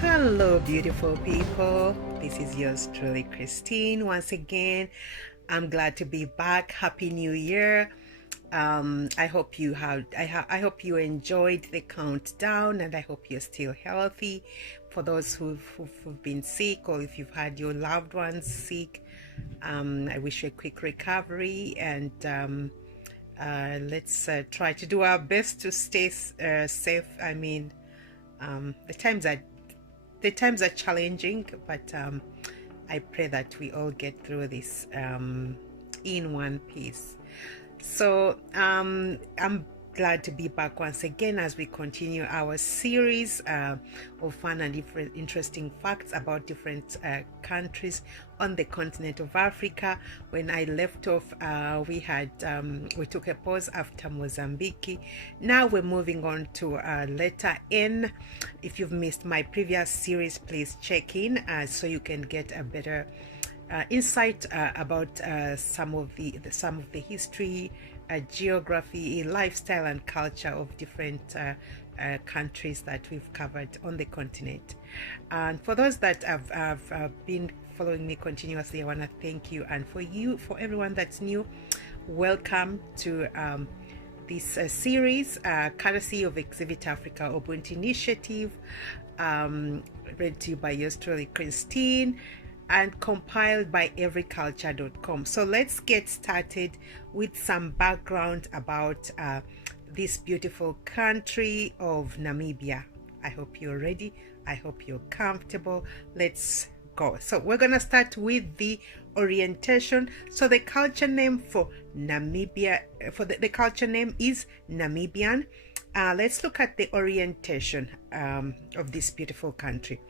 Hello, beautiful people. This is yours truly, Christine. Once again, I'm glad to be back. Happy New Year. I hope you have. I hope you enjoyed the countdown, and I hope you're still healthy. For those who've been sick, or if you've had your loved ones sick, I wish you a quick recovery, and let's try to do our best to stay safe. I mean, the times are challenging, but I pray that we all get through this in one piece. So I'm glad to be back once again as we continue our series of fun and different interesting facts about different countries on the continent of Africa. When I left off, we took a pause after Mozambique. Now we're moving on to letter N. If you've missed my previous series, please check in so you can get a better insight about some of the history, geography, lifestyle, and culture of different countries that we've covered on the continent. And for those that have been following me continuously, I want to thank you. And for everyone that's new, welcome to this series, courtesy of Exhibit Africa Ubuntu Initiative, read to you by yours truly, Christine, and compiled by everyculture.com. So let's get started with some background about this beautiful country of Namibia. I hope you're ready. I hope you're comfortable. Let's go. So we're going to start with the orientation. So the culture name for Namibia, the culture name is Namibian. Let's look at the orientation of this beautiful country.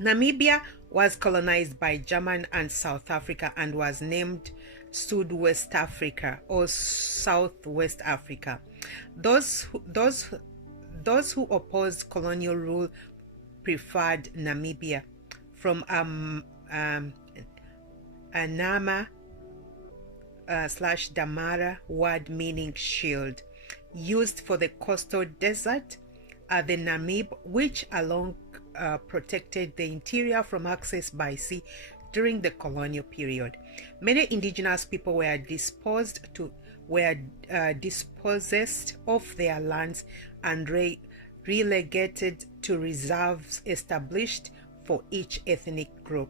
Namibia was colonized by German and South Africa and was named Sud-West Africa or Southwest Africa. Those who opposed colonial rule preferred Namibia, from Anama / Damara word meaning shield, used for the coastal desert, the Namib, which along protected the interior from access by sea during the colonial period. Many indigenous people were dispossessed of their lands and relegated to reserves established for each ethnic group.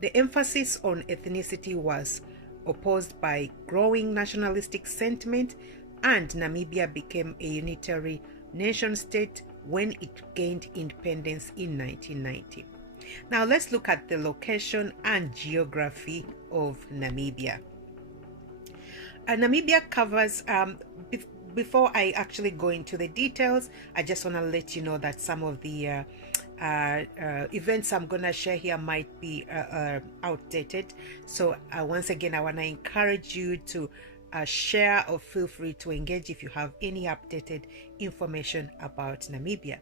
The emphasis on ethnicity was opposed by growing nationalistic sentiment, and Namibia became a unitary nation-state when it gained independence in 1990. Now let's look at the location and geography of Namibia. Namibia covers, before I actually go into the details, I just want to let you know that some of the events I'm going to share here might be outdated. So once again, I want to encourage you to share or feel free to engage if you have any updated information about Namibia.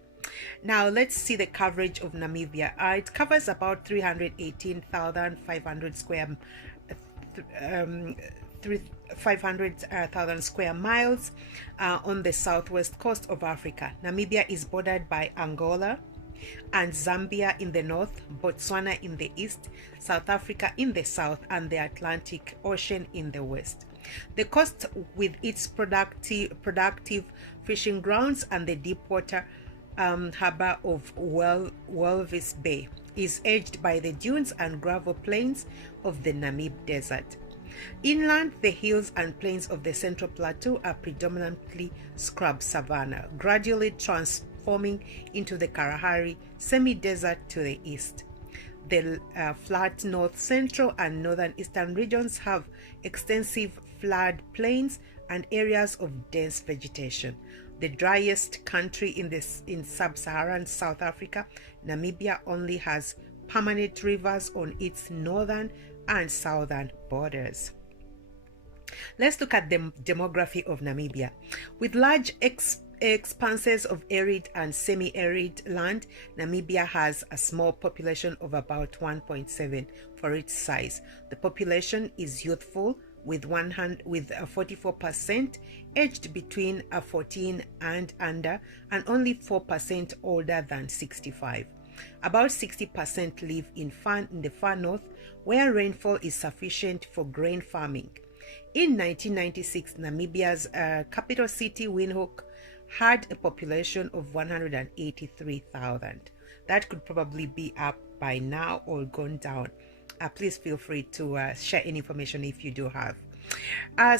Now let's see the coverage of Namibia. It covers about 318,500 square miles on the southwest coast of Africa. Namibia is bordered by Angola and Zambia in the north, Botswana in the east, South Africa in the south, and the Atlantic Ocean in the west. The coast, with its productive fishing grounds and the deepwater harbor of Walvis Bay, is edged by the dunes and gravel plains of the Namib Desert. Inland, the hills and plains of the Central Plateau are predominantly scrub savanna, gradually transforming into the Kalahari semi-desert to the east. The flat north central and northern eastern regions have extensive flood plains and areas of dense vegetation. The driest country in sub-Saharan South Africa, Namibia only has permanent rivers on its northern and southern borders. Let's look at the demography of Namibia. With large expanses of arid and semi-arid land, Namibia has a small population of about 1.7 for its size. The population is youthful, with 44% aged between 14 and under, and only 4% older than 65. About 60% live in the far north, where rainfall is sufficient for grain farming. In 1996, Namibia's capital city, Windhoek, had a population of 183,000. That could probably be up by now or gone down. Please feel free to share any information if you do have.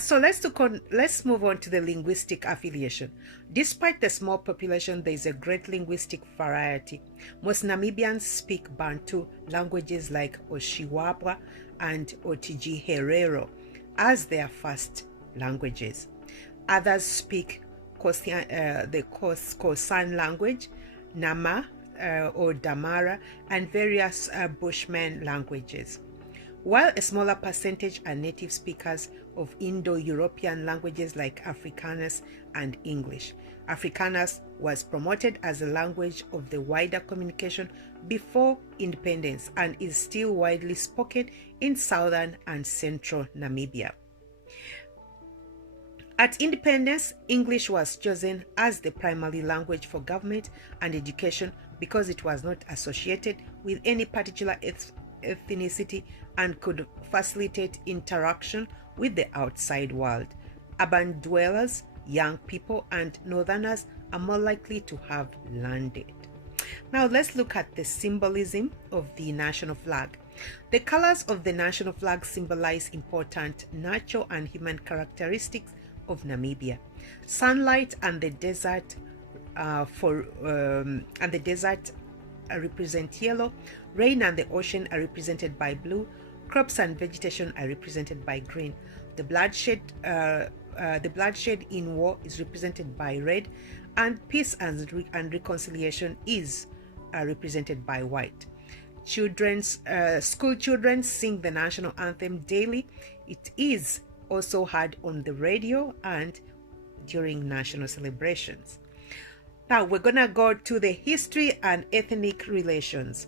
So let's move on to the linguistic affiliation. Despite the small population, there is a great linguistic variety. Most Namibians speak Bantu languages like Oshiwabwa and Otiji Herero as their first languages. Others speak the Khoisan language, Nama or Damara, and various Bushman languages. While a smaller percentage are native speakers of Indo-European languages like Afrikaans and English. Afrikaans was promoted as a language of the wider communication before independence and is still widely spoken in southern and central Namibia. At independence, English was chosen as the primary language for government and education because it was not associated with any particular ethnicity and could facilitate interaction with the outside world. Urban dwellers, young people, and northerners are more likely to have learned it. Now let's look at the symbolism of the national flag. The colors of the national flag symbolize important natural and human characteristics of Namibia. Sunlight and the desert represent yellow. Rain and the ocean are represented by blue. Crops and vegetation are represented by green. The bloodshed in war is represented by red, and peace and reconciliation is represented by white. School children sing the national anthem daily. It is also heard on the radio and during national celebrations. Now we're gonna go to the history and ethnic relations.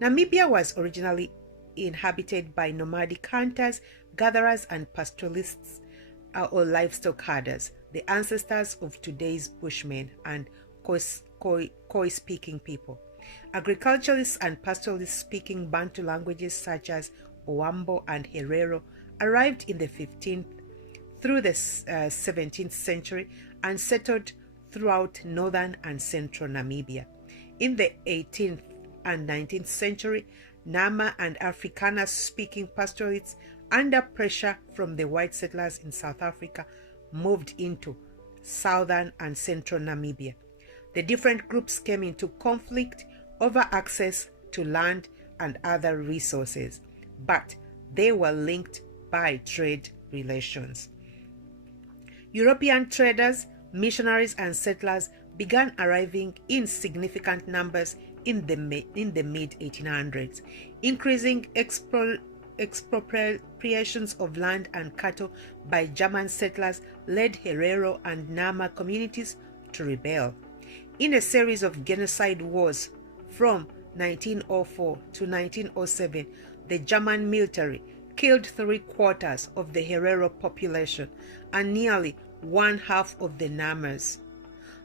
Namibia was originally inhabited by nomadic hunters, gatherers, and pastoralists or livestock herders, the ancestors of today's Bushmen and Khoi-speaking people. Agriculturalists and pastoralists speaking Bantu languages such as Owambo and Herero arrived in the 15th through the 17th century and settled throughout northern and central Namibia. In the 18th and 19th century, Nama and Afrikaans-speaking pastoralists, under pressure from the white settlers in South Africa, moved into southern and central Namibia. The different groups came into conflict over access to land and other resources, but they were linked by trade relations. European traders, missionaries, and settlers began arriving in significant numbers in the mid-1800s, increasing expropriations of land and cattle by German settlers led Herero and Nama communities to rebel. In a series of genocide wars from 1904 to 1907, the German military killed 3/4 of the Herero population and nearly 1/2 of the Namas.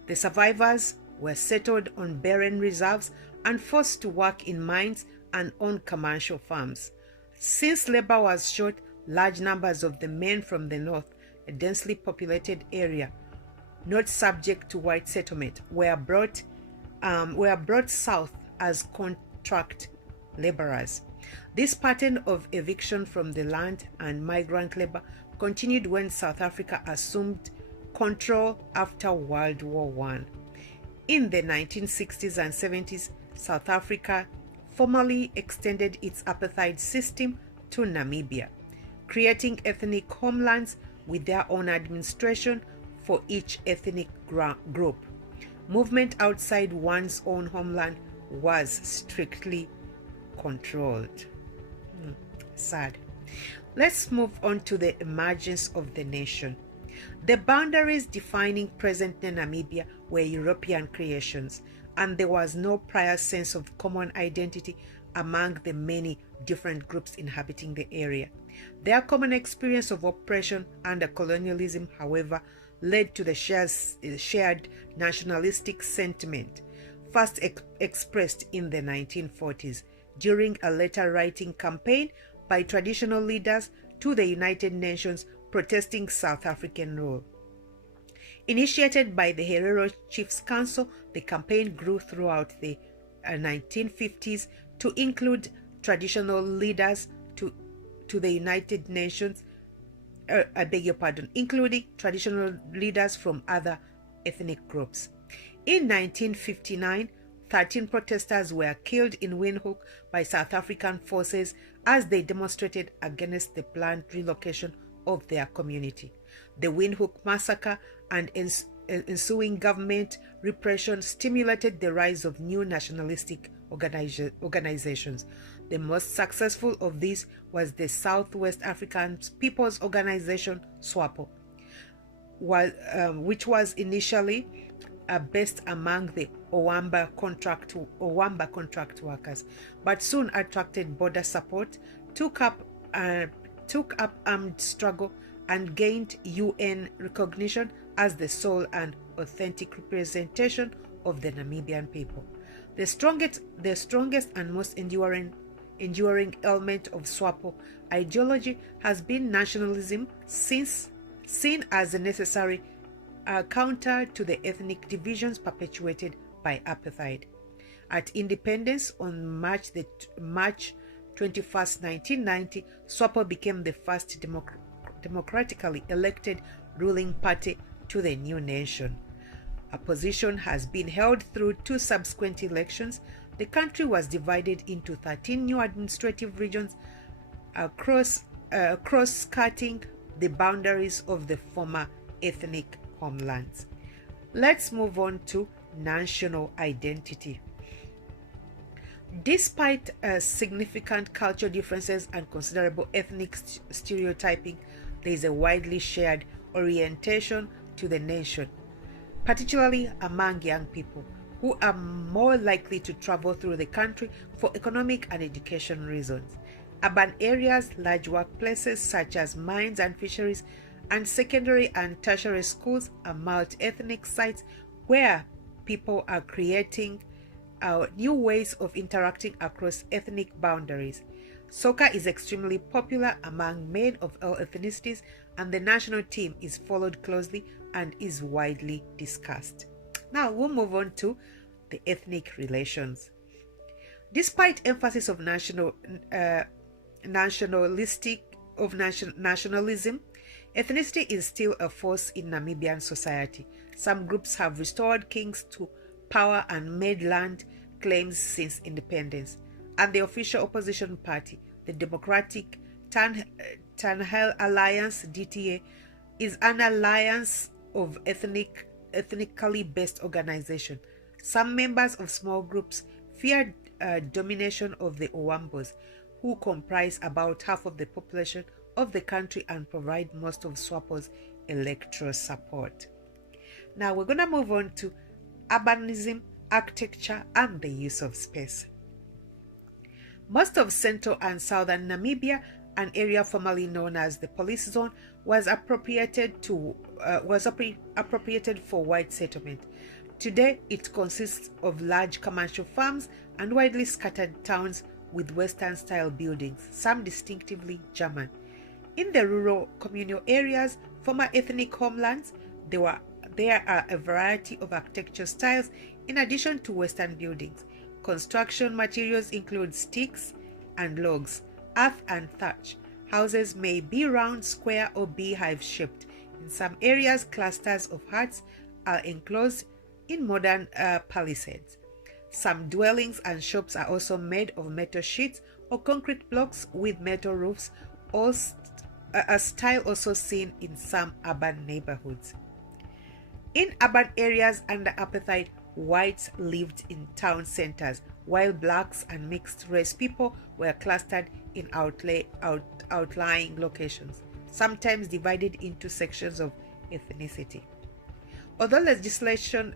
The survivors were settled on barren reserves and forced to work in mines and on commercial farms. Since labor was short, large numbers of the men from the north, a densely populated area not subject to white settlement, were brought south as contract laborers. This pattern of eviction from the land and migrant labor continued when South Africa assumed control after World War I. In the 1960s and 70s, South Africa formally extended its apartheid system to Namibia, creating ethnic homelands with their own administration for each ethnic group. Movement outside one's own homeland was strictly controlled. Sad. Let's move on to the emergence of the nation. The boundaries defining present-day Namibia were European creations, and there was no prior sense of common identity among the many different groups inhabiting the area. Their common experience of oppression under colonialism, however, led to the shared nationalistic sentiment. first expressed in the 1940s during a letter-writing campaign by traditional leaders to the United Nations protesting South African rule. Initiated by the Herero Chiefs Council, the campaign grew throughout the 1950s to include traditional leaders to the United Nations, including traditional leaders from other ethnic groups. In 1959, 13 protesters were killed in Windhoek by South African forces as they demonstrated against the planned relocation of their community. The Windhoek massacre and ensuing government repression stimulated the rise of new nationalistic organizations. The most successful of these was the Southwest African People's Organization, SWAPO, which was initially based among the Owamba contract workers, but soon attracted border support, took up armed struggle, and gained UN recognition as the sole and authentic representation of the Namibian people. The strongest and most enduring element of SWAPO ideology has been nationalism, since seen as a necessary counter to the ethnic divisions perpetuated by apartheid. At independence on March 21st, 1990, SWAPO became the first democratically elected ruling party to the new nation. A position has been held through 2 subsequent elections. The country was divided into 13 new administrative regions, cross-cutting the boundaries of the former ethnic homelands. Let's move on to national identity. Despite significant cultural differences and considerable ethnic stereotyping, there is a widely shared orientation to the nation, particularly among young people, who are more likely to travel through the country for economic and education reasons. Urban areas, large workplaces such as mines and fisheries, and secondary and tertiary schools are multi-ethnic sites where people are creating new ways of interacting across ethnic boundaries. Soccer is extremely popular among men of all ethnicities, and the national team is followed closely and is widely discussed. Now we'll move on to the ethnic relations. Despite emphasis of nationalism, ethnicity is still a force in Namibian society. Some groups have restored kings to power and made land claims since independence. And the official opposition party, the Democratic Tanhel Alliance (DTA), is an alliance of ethnically based organization. Some members of small groups fear domination of the Owambos, who comprise about half of the population of the country and provide most of SWAPO's electoral support. Now we're going to move on to urbanism, architecture, and the use of space. Most of central and southern Namibia, an area formerly known as the police zone, was appropriated for white settlement. Today, it consists of large commercial farms and widely scattered towns with Western-style buildings, some distinctively German. In the rural communal areas, former ethnic homelands, there are a variety of architecture styles in addition to Western buildings. Construction materials include sticks and logs, earth and thatch. Houses may be round, square, or beehive-shaped. In some areas, clusters of huts are enclosed in modern palisades. Some dwellings and shops are also made of metal sheets or concrete blocks with metal roofs, a style also seen in some urban neighborhoods. In urban areas under apartheid, whites lived in town centers, while blacks and mixed-race people were clustered in outlying locations, sometimes divided into sections of ethnicity. Although legislation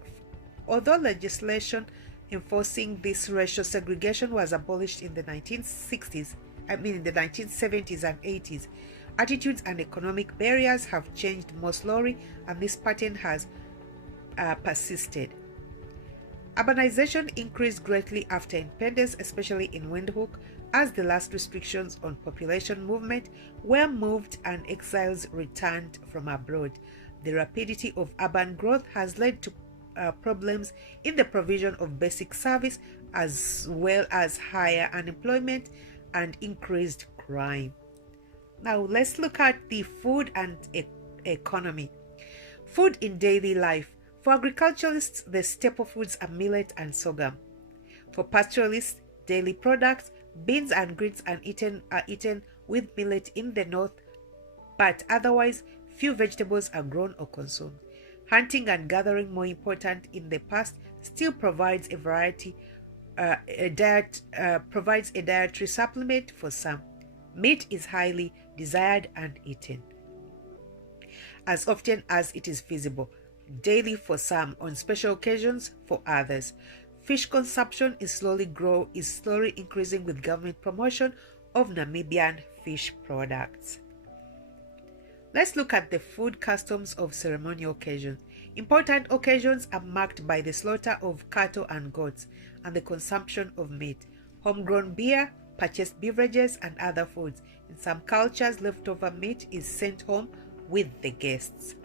enforcing this racial segregation was abolished in the 1970s and 80s, attitudes and economic barriers have changed more slowly, and this pattern has persisted. Urbanization increased greatly after independence, especially in Windhoek, as the last restrictions on population movement were moved and exiles returned from abroad. The rapidity of urban growth has led to problems in the provision of basic service, as well as higher unemployment and increased crime. Now let's look at the food and economy. Food in daily life. For agriculturalists, the staple foods are millet and sorghum. For pastoralists, daily products, beans and greens are eaten with millet in the north, but otherwise few vegetables are grown or consumed. Hunting and gathering, more important in the past, still provides provides a dietary supplement for some. Meat is highly desired and eaten as often as it is feasible, daily for some, on special occasions for others. Fish consumption is slowly increasing with government promotion of Namibian fish products. Let's look at the food customs of ceremonial occasions. Important occasions are marked by the slaughter of cattle and goats and the consumption of meat, homegrown beer, purchased beverages, and other foods. In some cultures, leftover meat is sent home with the guests.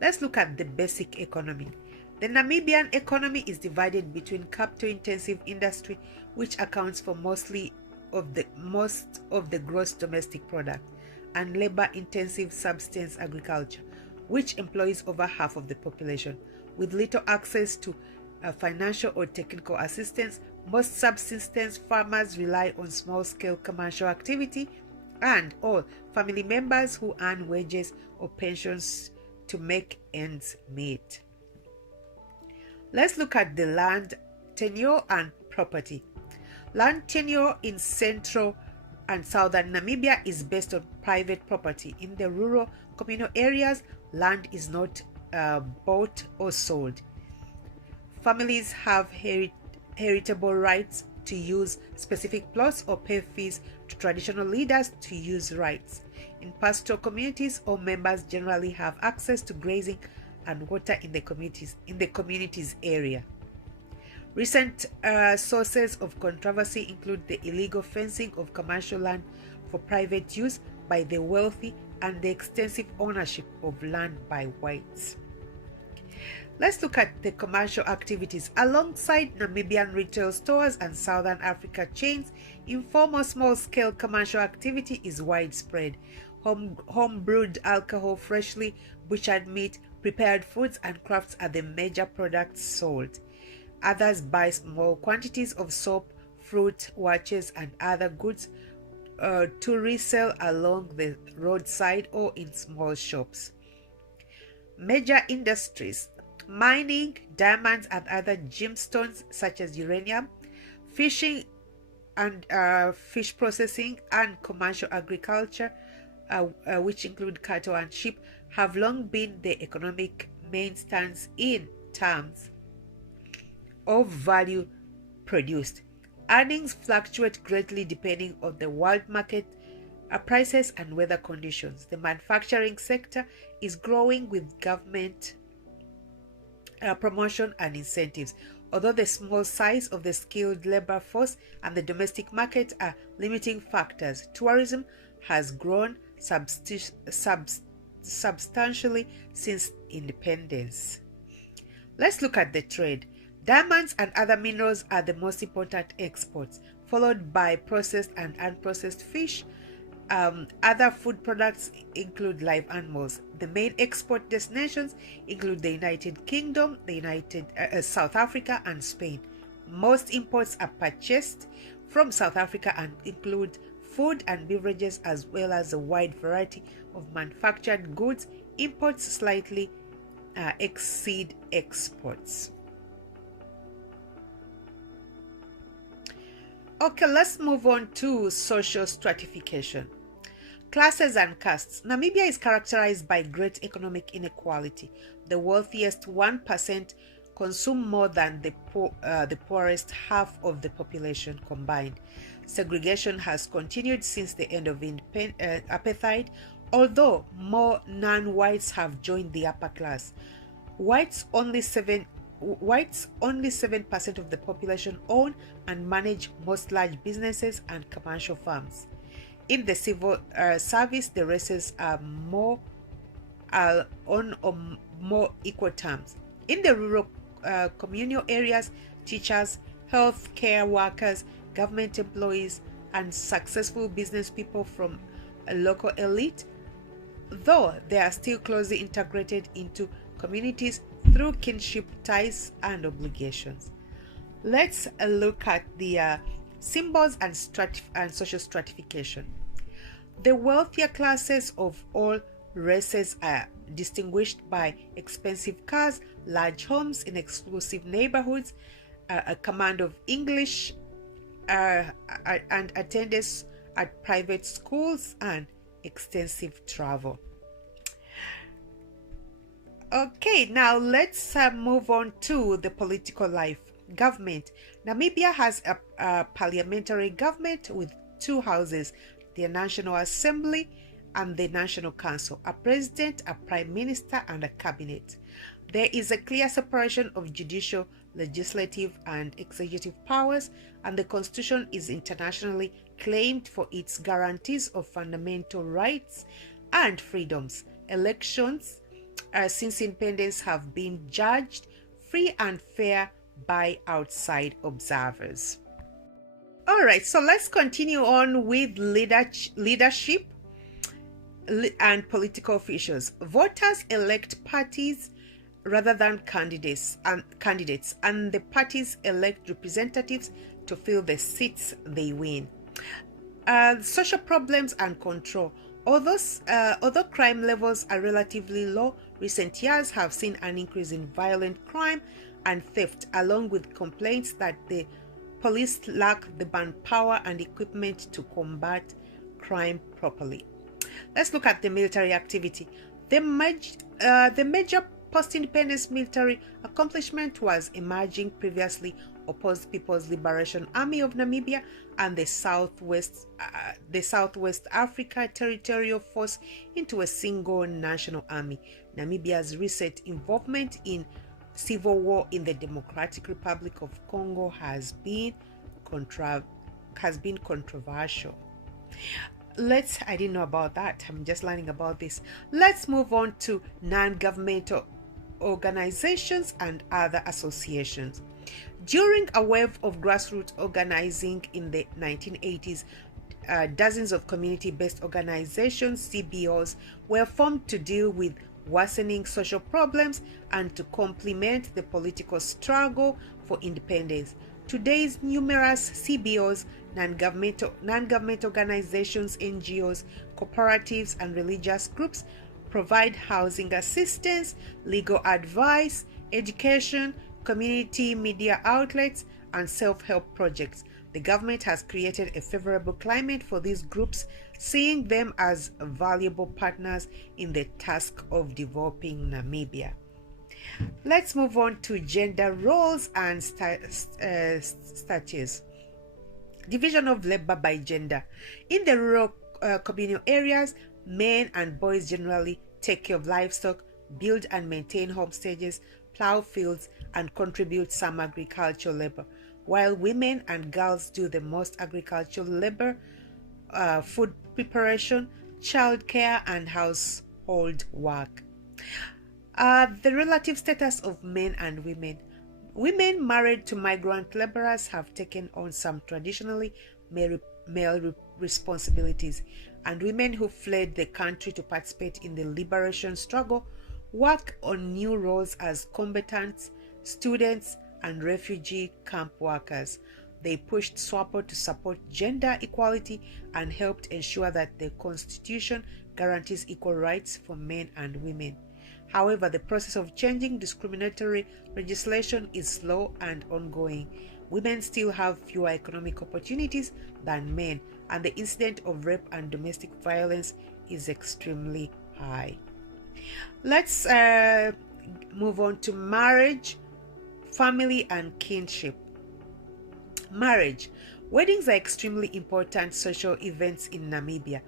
Let's look at the basic economy. The Namibian economy is divided between capital-intensive industry, which accounts for most of the gross domestic product, and labor-intensive subsistence agriculture, which employs over half of the population. With little access to financial or technical assistance, most subsistence farmers rely on small-scale commercial activity and all family members who earn wages or pensions to make ends meet. Let's look at the land tenure and property. Land tenure in central and southern Namibia is based on private property. In the rural communal areas, land is not bought or sold. Families have heritable rights to use specific plots or pay fees to traditional leaders to use rights. In pastoral communities, all members generally have access to grazing and water in the community's area. Recent sources of controversy include the illegal fencing of commercial land for private use by the wealthy and the extensive ownership of land by whites. Let's look at the commercial activities. Alongside Namibian retail stores and Southern Africa chains, informal small-scale commercial activity is widespread. Home-brewed alcohol, freshly butchered meat, prepared foods, and crafts are the major products sold. Others buy small quantities of soap, fruit, watches, and other goods to resell along the roadside or in small shops. Major industries: mining, diamonds and other gemstones such as uranium, fishing and fish processing, and commercial agriculture, which include cattle and sheep, have long been the economic mainstays in terms of value produced. Earnings fluctuate greatly depending on the world market prices and weather conditions. The manufacturing sector is growing with government promotion and incentives, although the small size of the skilled labor force and the domestic market are limiting factors. Tourism has grown substantially since independence. Let's look at the trade. Diamonds and other minerals are the most important exports, followed by processed and unprocessed fish. Other food products include live animals. The main export destinations include the United Kingdom, South Africa, and Spain. Most imports are purchased from South Africa and include food and beverages as well as a wide variety of manufactured goods. Imports slightly exceed exports. Okay, let's move on to social stratification. Classes and castes. Namibia is characterized by great economic inequality. The wealthiest 1% consume more than the poorest half of the population combined. Segregation has continued since the end of apartheid, although more non-whites have joined the upper class. Whites only whites, only 7% of the population own and manage most large businesses and commercial firms. In the civil service, the races are on more equal terms. In the rural communal areas, teachers, health care workers, government employees, and successful business people from a local elite, though they are still closely integrated into communities through kinship ties and obligations. Let's look at the symbols and social stratification. The wealthier classes of all races are distinguished by expensive cars, large homes in exclusive neighborhoods, a command of English, and attendance at private schools, and extensive travel. Okay, now let's move on to the political life. Government. Namibia has a parliamentary government with two houses, the National Assembly and the National Council, a president, a prime minister, and a cabinet. There is a clear separation of judicial, legislative, and executive powers, and the Constitution is internationally claimed for its guarantees of fundamental rights and freedoms. Elections since independence have been judged free and fair by outside observers. All right, so let's continue on with leadership and political officials. Voters elect parties rather than candidates, and the parties elect representatives to fill the seats they win. Social problems and control. Although crime levels are relatively low, recent years have seen an increase in violent crime and theft, along with complaints that the police lack the manpower and equipment to combat crime properly. Let's look at the military activity. The major post-independence military accomplishment was emerging previously opposed People's Liberation Army of Namibia and the Southwest Africa Territorial Force into a single national army. Namibia's recent involvement in civil war in the Democratic Republic of Congo has been controversial. I didn't know about that. I'm just learning about this. Let's move on to non-governmental organizations and other associations. During a wave of grassroots organizing in the 1980s, dozens of community-based organizations, CBOs, were formed to deal with worsening social problems and to complement the political struggle for independence. Today's numerous CBOs, non-government organizations, NGOs, cooperatives, and religious groups provide housing assistance, legal advice, education, community media outlets, and self-help projects. The government has created a favorable climate for these groups, seeing them as valuable partners in the task of developing Namibia. Let's move on to gender roles and status. Division of labor by gender. In the rural communal areas, men and boys generally take care of livestock, build and maintain homesteads, plow fields, and contribute some agricultural labor, while women and girls do the most agricultural labor, food preparation, childcare, and household work. The relative status of men and women. Women married to migrant laborers have taken on some traditionally male responsibilities, and women who fled the country to participate in the liberation struggle work on new roles as combatants, students, and refugee camp workers. They pushed SWAPO to support gender equality and helped ensure that the Constitution guarantees equal rights for men and women. However, the process of changing discriminatory legislation is slow and ongoing. Women still have fewer economic opportunities than men, and the incidence of rape and domestic violence is extremely high. Let's move on to marriage, family, and kinship. Marriage. Weddings are extremely important social events in Namibia.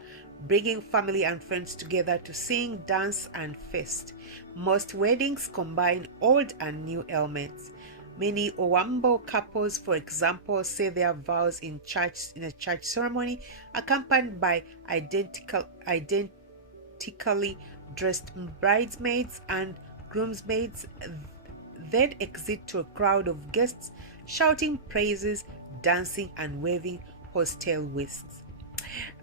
bringing family and friends together to sing, dance, and feast. Most weddings combine old and new elements. Many Owambo couples, for example, say their vows in a church ceremony, accompanied by identically dressed bridesmaids and groomsmaids, then exit to a crowd of guests, shouting praises, dancing, and waving hostel whisks.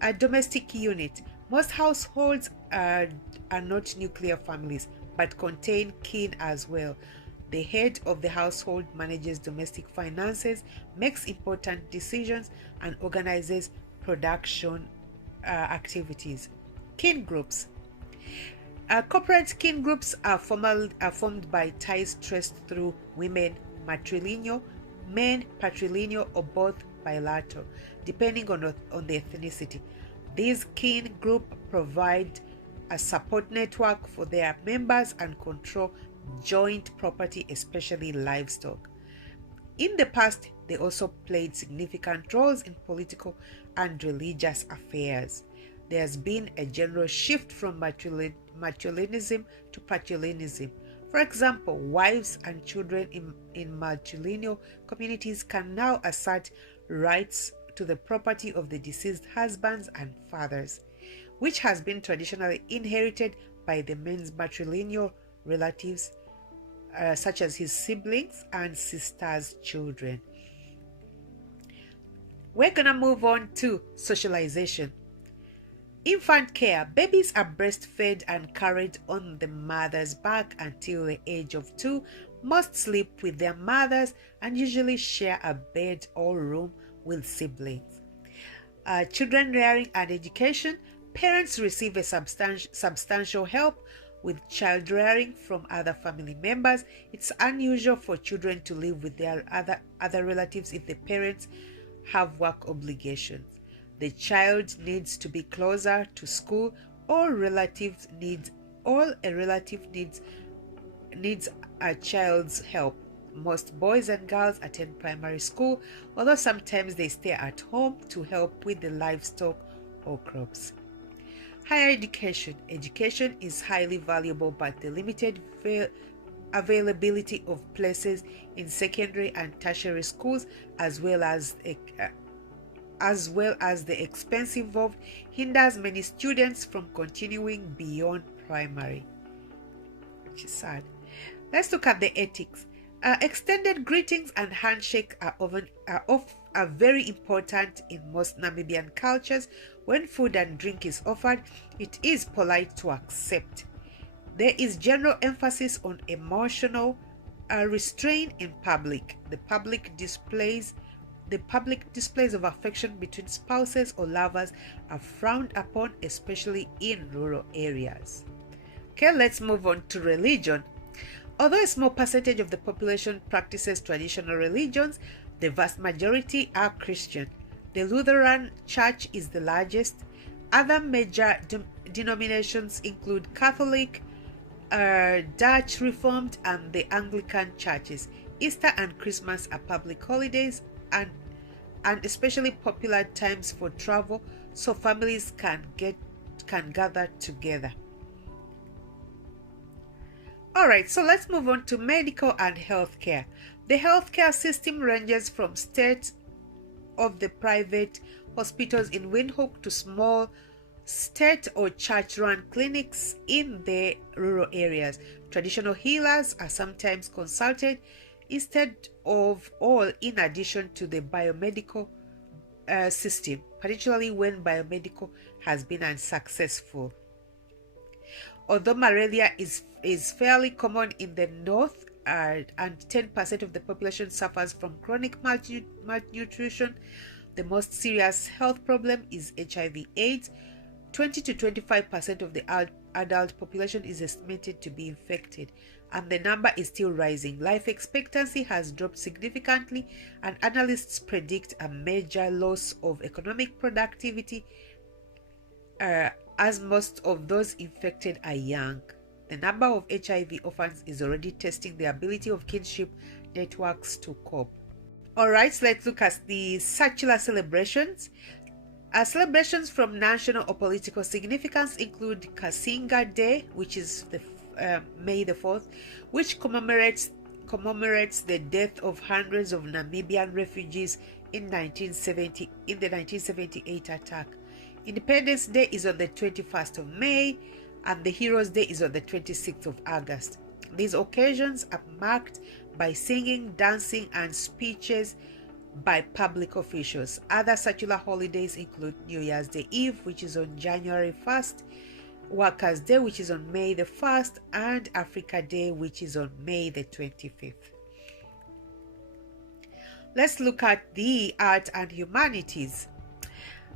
A domestic unit. Most households are not nuclear families, but contain kin as well. The head of the household manages domestic finances, makes important decisions, and organizes production activities. Kin groups. Corporate kin groups are formed by ties traced through women matrilineal, men patrilineal, or both bilateral, depending on the ethnicity. These kin groups provide a support network for their members and control joint property, especially livestock. In the past, they also played significant roles in political and religious affairs. There has been a general shift from matrilinealism to patrilinealism. For example, wives and children in matrilineal communities can now assert rights to the property of the deceased husbands and fathers, which has been traditionally inherited by the men's matrilineal relatives, such as his siblings and sisters' children. We're gonna move on to socialization. Infant care. Babies are breastfed and carried on the mother's back until the age of 2. Most sleep with their mothers and usually share a bed or room with siblings. Children rearing and education. Parents receive a substantial help with child rearing from other family members. It's unusual for children to live with their other relatives if the parents have work obligations. The child needs to be closer to school, or a relative needs a child's help. Most boys and girls attend primary school, although sometimes they stay at home to help with the livestock or crops. Higher education. Education is highly valuable, but the limited availability of places in secondary and tertiary schools, as well as the expense involved, hinders many students from continuing beyond primary, which is sad. Let's look at the ethics. Extended greetings and handshake are very important in most Namibian cultures. When food and drink is offered, it is polite to accept. There is general emphasis on emotional restraint in public. The public displays of affection between spouses or lovers are frowned upon, especially in rural areas. Okay, let's move on to religion. Although a small percentage of the population practices traditional religions, the vast majority are Christian. The Lutheran Church is the largest. Other major denominations include Catholic, Dutch Reformed, and the Anglican churches. Easter and Christmas are public holidays and especially popular times for travel, so families can gather together. Alright, so let's move on to medical and healthcare. The healthcare system ranges from state of the private hospitals in Windhoek to small state or church-run clinics in the rural areas. Traditional healers are sometimes consulted instead of or in addition to the biomedical system, particularly when biomedical has been unsuccessful. Although malaria is fairly common in the north, and 10% of the population suffers from chronic malnutrition, the most serious health problem is HIV/AIDS. 20 to 25% of the adult population is estimated to be infected, and the number is still rising. Life expectancy has dropped significantly, and analysts predict a major loss of economic productivity as most of those infected are young. The number of HIV orphans is already testing the ability of kinship networks to cope. Alright, so let's look at the secular celebrations. Celebrations from national or political significance include Kasinga Day, which is May the 4th, which commemorates the death of hundreds of Namibian refugees in the 1978 attack. Independence Day is on the 21st of May, and the Heroes Day is on the 26th of August. These occasions are marked by singing, dancing, and speeches by public officials. Other secular holidays include New Year's Day Eve, which is on January 1st, Workers' Day, which is on May the 1st, and Africa Day, which is on May the 25th. Let's look at the art and humanities.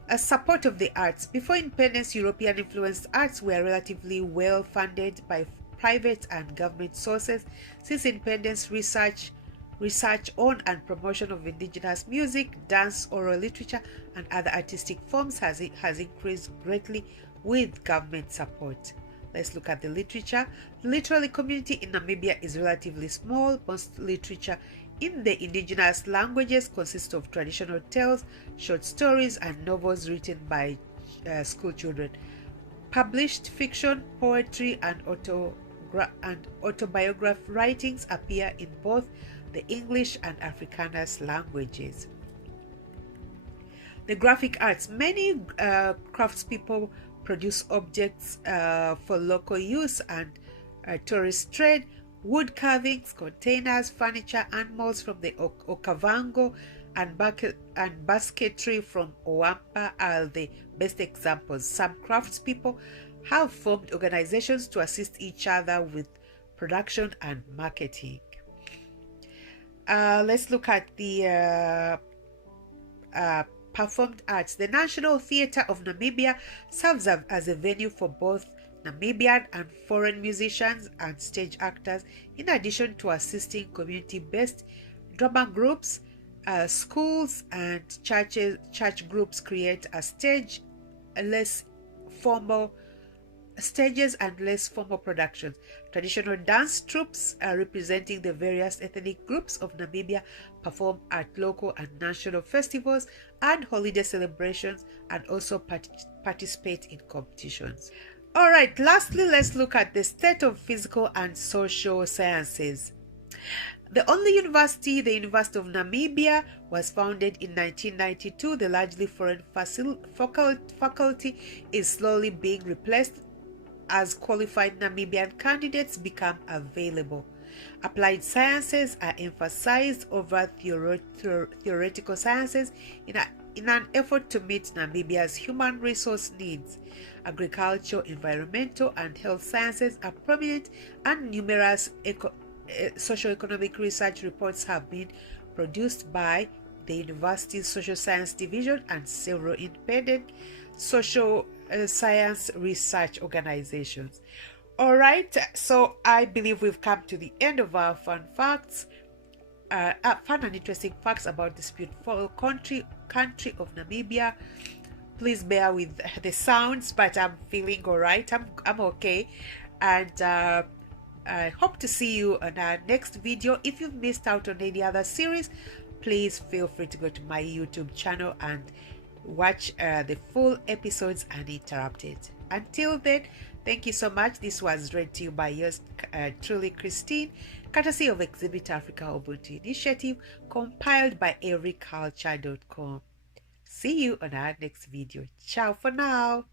A support of the arts. Before independence, European influenced arts were relatively well funded by private and government sources. Since independence, research on and promotion of indigenous music, dance, oral literature, and other artistic forms has increased greatly with government support. Let's look at the literature. The literary community in Namibia is relatively small. Most literature in the indigenous languages consists of traditional tales, short stories, and novels written by school children. Published fiction, poetry, and autobiography writings appear in both the English and Afrikaans languages. The graphic arts. Many craftspeople produce objects for local use and tourist trade. Wood carvings, containers, furniture, animals from the Okavango, and basketry from Owampa are the best examples. Some craftspeople have formed organizations to assist each other with production and marketing. Let's look at the performed arts. The National Theatre of Namibia serves as a venue for both Namibian and foreign musicians and stage actors, in addition to assisting community-based drama groups. Schools and church groups create stages and less formal productions. Traditional dance troupes representing the various ethnic groups of Namibia perform at local and national festivals and holiday celebrations, and also participate in competitions. All right, lastly, let's look at the state of physical and social sciences. The only university, the University of Namibia, was founded in 1992. The largely foreign faculty is slowly being replaced as qualified Namibian candidates become available. Applied sciences are emphasized over theoretical sciences in an effort to meet Namibia's human resource needs. Agriculture, environmental, and health sciences are prominent, and numerous socio-economic research reports have been produced by the university's social science division and several independent social science research organizations. All right, so I believe we've come to the end of our fun and interesting facts about this beautiful country of Namibia. Please bear with the sounds, but I'm feeling all right. I'm okay, and I hope to see you on our next video. If you've missed out on any other series, please feel free to go to my YouTube channel and watch the full episodes uninterrupted. Until then, thank you so much. This was read to you by yours truly, Christine, courtesy of Exhibit Africa Ubuntu Initiative, compiled by everyculture.com. See you on our next video. Ciao for now.